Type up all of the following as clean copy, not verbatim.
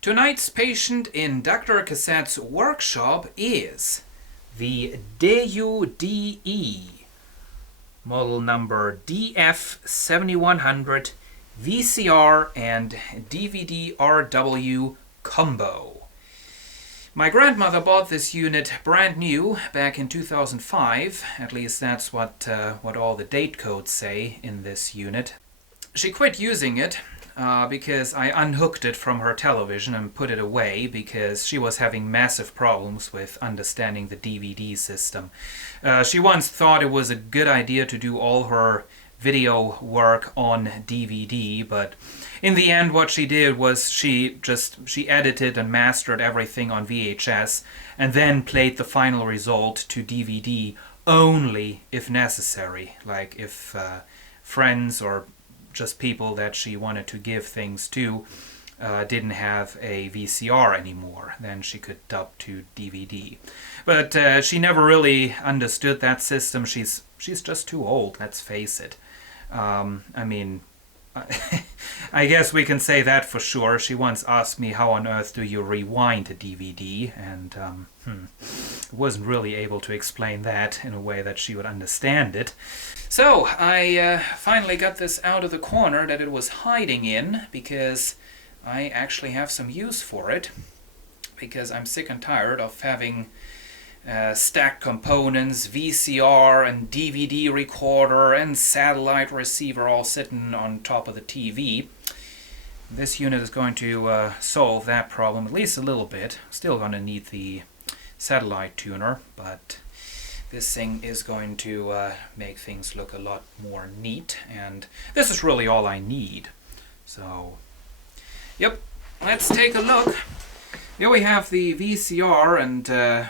Tonight's patient in DrCassette's workshop is the Daewoo DE, model number DF-7100 VCR and DVD-RW Combo. My grandmother bought this unit brand new back in 2005, at least that's what all the date codes say in this unit. She quit using it because I unhooked it from her television and put it away because she was having massive problems with understanding the DVD system. She once thought it was a good idea to do all her video work on DVD, but in the end what she did was she edited and mastered everything on VHS and then played the final result to DVD only if necessary, like if friends or just people that she wanted to give things to didn't have a VCR anymore, then she could dub to DVD. But she never really understood that system. She's just too old, let's face it. I mean, I guess we can say that for sure. She once asked me how on earth do you rewind a DVD, and wasn't really able to explain that in a way that she would understand it. So I finally got this out of the corner that it was hiding in, because I actually have some use for it, because I'm sick and tired of having stacked components, VCR and DVD recorder and satellite receiver all sitting on top of the TV. This unit is going to solve that problem at least a little bit. Still going to need the satellite tuner, but this thing is going to make things look a lot more neat, and this is really all I need. So, yep, let's take a look. Here we have the VCR, and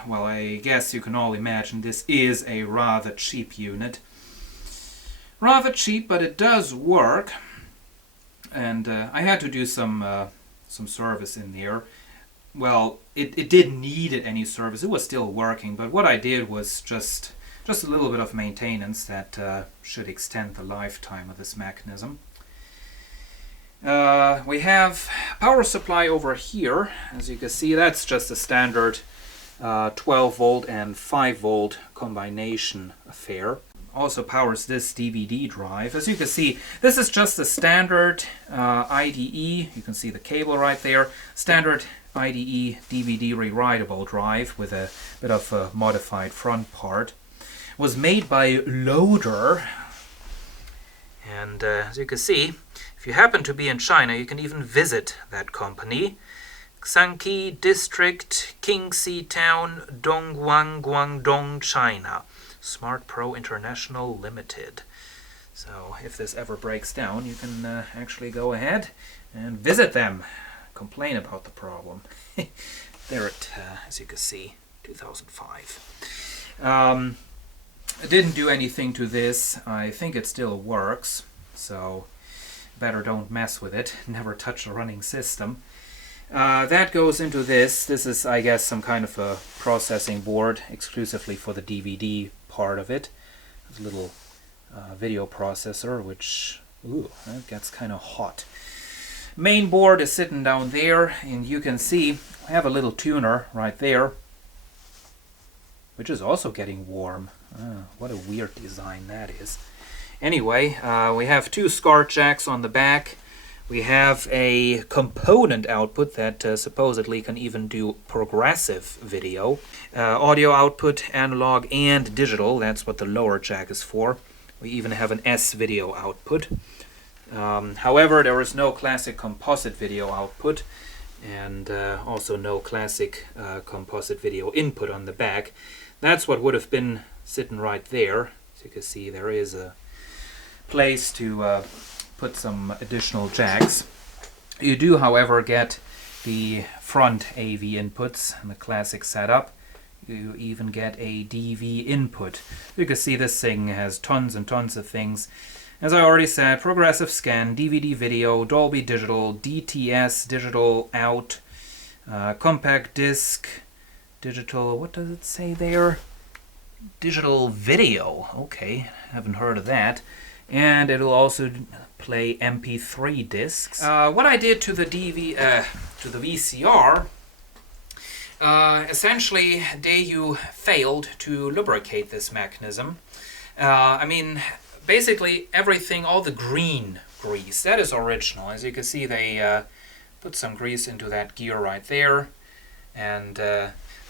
well, I guess you can all imagine this is a rather cheap unit. Rather cheap, but it does work. And I had to do some service in there. Well, it didn't need any service. It was still working, but what I did was just a little bit of maintenance that should extend the lifetime of this mechanism. We have power supply over here. As you can see, that's just a standard 12 volt and 5 volt combination affair. Also powers this DVD drive. As you can see, this is just a standard IDE. You can see the cable right there. Standard IDE DVD rewritable drive with a bit of a modified front part. Was made by Loader. And as you can see, if you happen to be in China, you can even visit that company. Xanqi District, Qingxi Town, Dongguan, Guangdong, China. Smart Pro International Limited. So if this ever breaks down, you can actually go ahead and visit them. Complain about the problem. There it, as you can see, 2005. I didn't do anything to this. I think it still works, so better don't mess with it. Never touch a running system. That goes into this. This is, I guess, some kind of a processing board exclusively for the DVD part of it. There's a little video processor, which, ooh, that gets kind of hot. Main board is sitting down there, and you can see I have a little tuner right there, which is also getting warm. What a weird design that is. Anyway, we have two SCART jacks on the back. We have a component output that supposedly can even do progressive video. Audio output, analog and digital, that's what the lower jack is for. We even have an S-video output. However, there is no classic composite video output, and also no classic composite video input on the back. That's what would have been sitting right there. As you can see, there is a place to put some additional jacks. You do, however, get the front AV inputs in the classic setup. You even get a DV input. You can see this thing has tons and tons of things. As I already said, progressive scan, DVD video, Dolby Digital, DTS, digital out, compact disc, digital, what does it say there? Digital video, okay, haven't heard of that. And it'll also play MP3 discs. What I did to the to the VCR, essentially Daewoo failed to lubricate this mechanism. I mean, basically everything, all the green grease, that is original. As you can see, they put some grease into that gear right there. And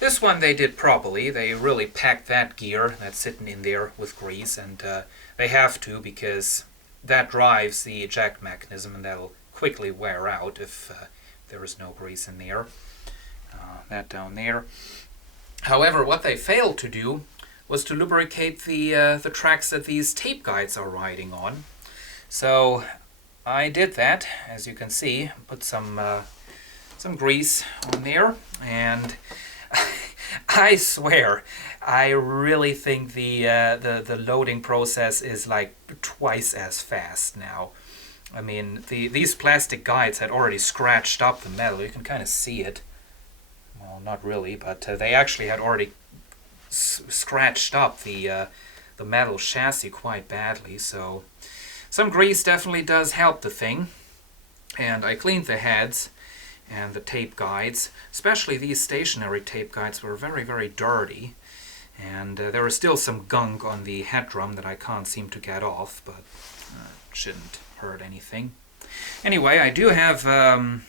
this one they did properly. They really packed that gear that's sitting in there with grease, and they have to, because that drives the eject mechanism, and that'll quickly wear out if there is no grease in there. That down there. However, what they failed to do was to lubricate the tracks that these tape guides are riding on. So I did that, as you can see. Put some grease on there, and I swear, I really think the loading process is like twice as fast now. I mean, these plastic guides had already scratched up the metal. You can kind of see it. Well, not really, but they actually had already scratched up the metal chassis quite badly. So some grease definitely does help the thing. And I cleaned the heads and the tape guides. Especially these stationary tape guides were very, very dirty. And there was still some gunk on the head drum that I can't seem to get off, but shouldn't hurt anything. Anyway, I do have a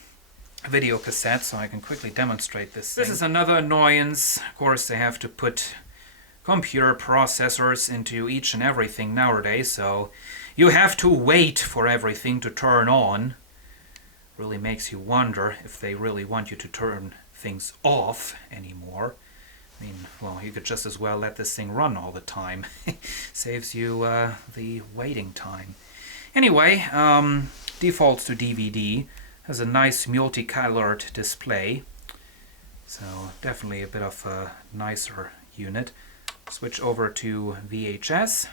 video cassette, so I can quickly demonstrate this thing. This is another annoyance. Of course, they have to put computer processors into each and everything nowadays, so you have to wait for everything to turn on. Really makes you wonder if they really want you to turn things off anymore. I mean, well, you could just as well let this thing run all the time. Saves you the waiting time. Anyway, defaults to DVD. Has a nice multicolored display. So definitely a bit of a nicer unit. Switch over to VHS.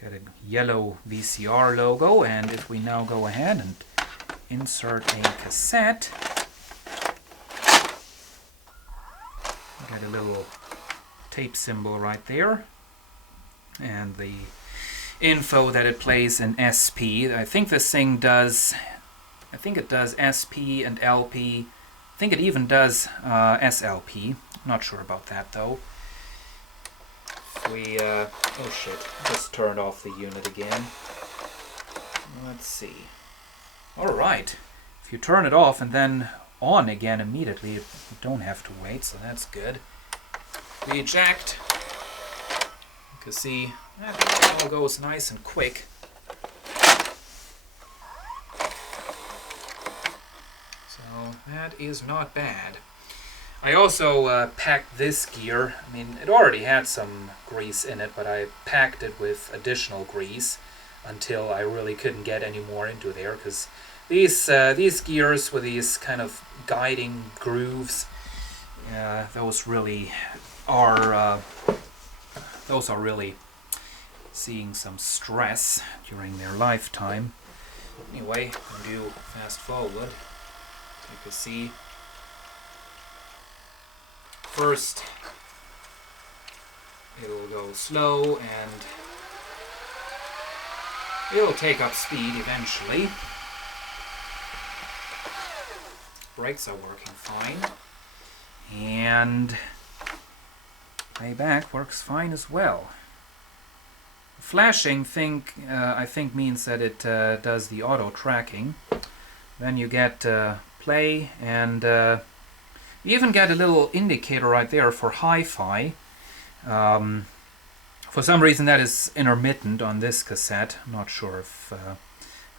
Got a yellow VCR logo, and if we now go ahead and insert a cassette, got a little tape symbol right there, and the info that it plays in SP. I think this thing does, I think it does SP and LP. I think it even does SLP. Not sure about that though. We, oh shit, just turned off the unit again. Let's see. Alright, if you turn it off and then on again immediately, you don't have to wait, so that's good. We eject. You can see that all goes nice and quick. So that is not bad. I also packed this gear. I mean, it already had some grease in it, but I packed it with additional grease until I really couldn't get any more into there, because these gears with these kind of guiding grooves, those are really seeing some stress during their lifetime. Anyway, I'll do fast forward. You can see first it'll go slow and it'll take up speed eventually. Brakes are working fine, and playback works fine as well. Flashing I think means that it does the auto tracking. Then you get play, and you even get a little indicator right there for hi-fi. For some reason that is intermittent on this cassette. I'm not sure if the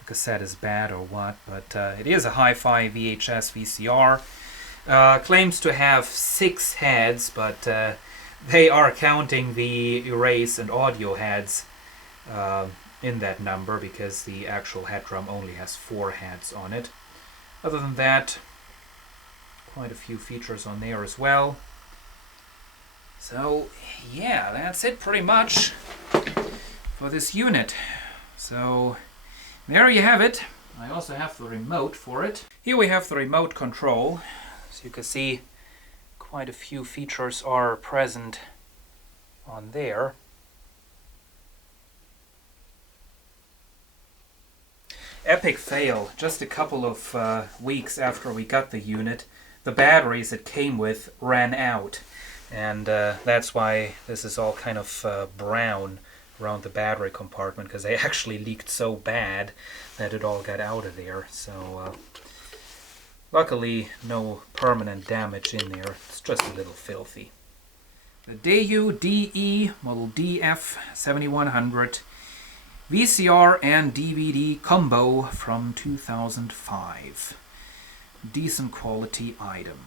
cassette is bad or what, but it is a hi-fi VHS VCR. Claims to have 6 heads, but they are counting the erase and audio heads in that number, because the actual head drum only has 4 heads on it. Other than that, quite a few features on there as well. So yeah, that's it pretty much for this unit. So there you have it. I also have the remote for it. Here we have the remote control. As you can see, quite a few features are present on there. Epic fail. Just a couple of weeks after we got the unit, the batteries it came with ran out. And that's why this is all kind of brown around the battery compartment, because they actually leaked so bad that it all got out of there. So luckily no permanent damage in there, it's just a little filthy. The Daewoo DE model DF-7100 VCR and DVD combo from 2005. Decent quality item.